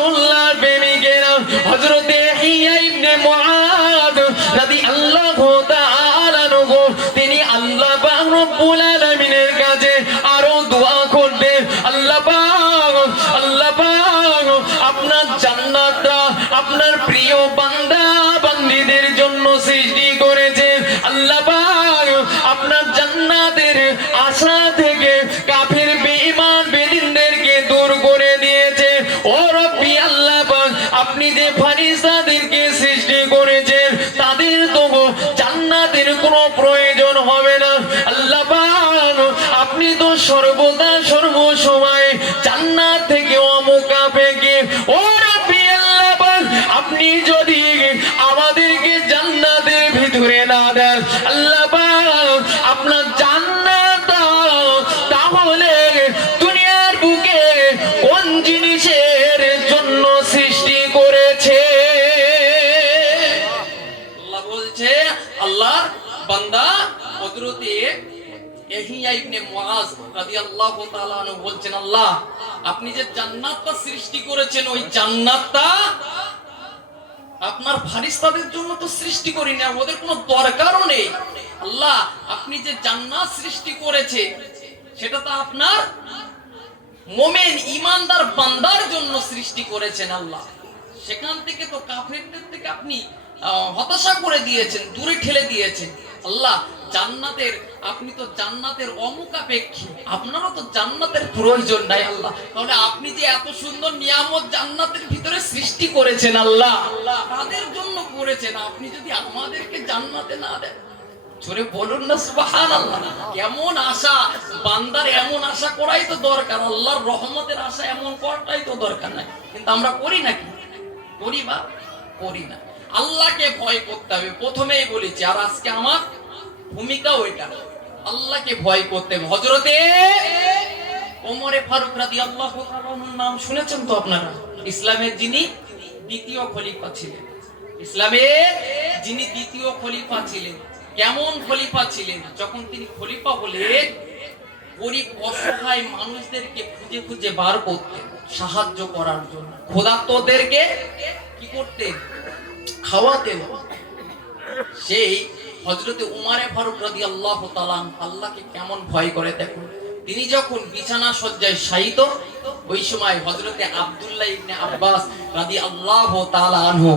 রাসূলুল্লাহ প্রেমিকেরা হযরতে ইয়াহইয়া ইবনে মুআদ রাদিয়াল্লাহু তাআলা আনহু তিনি আল্লাহ পাক রব্বুল আলামিনের কাছে আরো দোয়া করতেন, আল্লাহ পাক আপনার জান্নাতটা আপনার প্রিয় বান্দা বান্দীদের জন্য সৃষ্টি করেছেন। আল্লাহ পাক আপনার জান্নাতের আশা থেকে কাফির বেঈমান বেদিনদেরকে দূর করে দিয়েছে। ও রব্বি আল্লাহ পাক আপনি যে ফেরেশতাদেরকে সৃষ্টি করেছেন তাদের তো জান্নাতের কোনো প্রয়োজন হবে না। আল্লাহ পাক আপনি তো সর্বদা সর্বসময় জান্নাত থেকে অমুখাপেক্ষী। ও রব্বি আল্লাহ পাক আপনি যদি আমাদেরকে জান্নাতের ভিতরে না দেন আল্লাহ পাক আপনার জান্নাত তাহলে দুনিয়ার বুকে কোন জিনিসের জন্য সৃষ্টি করেছে? আল্লাহ বলছে, আল্লাহর বান্দা হযরতে ইয়াহইয়া ইবনে মুআজ রাদিয়াল্লাহু তাআলা আনহু বলছেন, আল্লাহ আপনি যে জান্নাতটা সৃষ্টি করেছেন ওই জান্নাতটা আপনার ফেরেশতাদের জন্য তো সৃষ্টি করি না, ওদের কোনো দরকারও নেই। আল্লাহ আপনি যে জান্নাত সৃষ্টি করেছে সেটা তো আপনার মুমিন ঈমানদার বান্দার জন্য সৃষ্টি করেছেন। আল্লাহ সেখান থেকে তো কাফেরদের থেকে আপনি হতাশা করে দিয়েছেন, দূরে ঠেলে দিয়েছেন। আল্লাহ জান্নাতের আপনি তো জান্নাতের অমুখাপেক্ষী, আপনারও তো জান্নাতের প্রয়োজন নাই। আল্লাহ তাহলে আপনি যে এত সুন্দর নিয়ামত জান্নাতের ভিতরে সৃষ্টি করেছেন আল্লাহ তাদের জন্য করেছেন, আপনি যদি আমাদেরকে জান্নাতে না দেন, জোরে বলুন না সুবহানাল্লাহ। কেমন আশা বান্দার, এমন আশা করাই তো দরকার, আল্লাহর রহমতের আশা এমন করাটাই তো দরকার নাই। কিন্তু আমরা করি নাকি? করি বা করি না? আল্লাহকে ভয় করতে হবে, প্রথমেই বলেছি, আর আজকে আমার ভূমিকা ওইটা, আল্লাহকে ভয় করতে হবে। হযরতে ওমর ফারুক রাদিয়াল্লাহু তাআলার নাম শুনেছেন তো আপনারা? ইসলামের যিনি দ্বিতীয় খলিফা ছিলেন, ইসলামের যিনি দ্বিতীয় খলিফা ছিলেন। কেমন খলিফা ছিলেন? যখন তিনি খলিফা হলেন গরিব অসহায় মানুষদেরকে খুঁজে খুঁজে বার করতেন সাহায্য করার জন্য, ক্ষুধার্তদেরকে কি করতেন? খাওয়াতেন। সেই হযরতে উমর ফারুক রাদিয়াল্লাহু তাআলা আল্লাহকে কেমন ভয় করে দেখুন। তিনি যখন বিছানা সজ্জায় শায়িত, ওই সময় হযরতে আব্দুল্লাহ ইবনে আব্বাস রাদিয়াল্লাহু তাআলা আনহু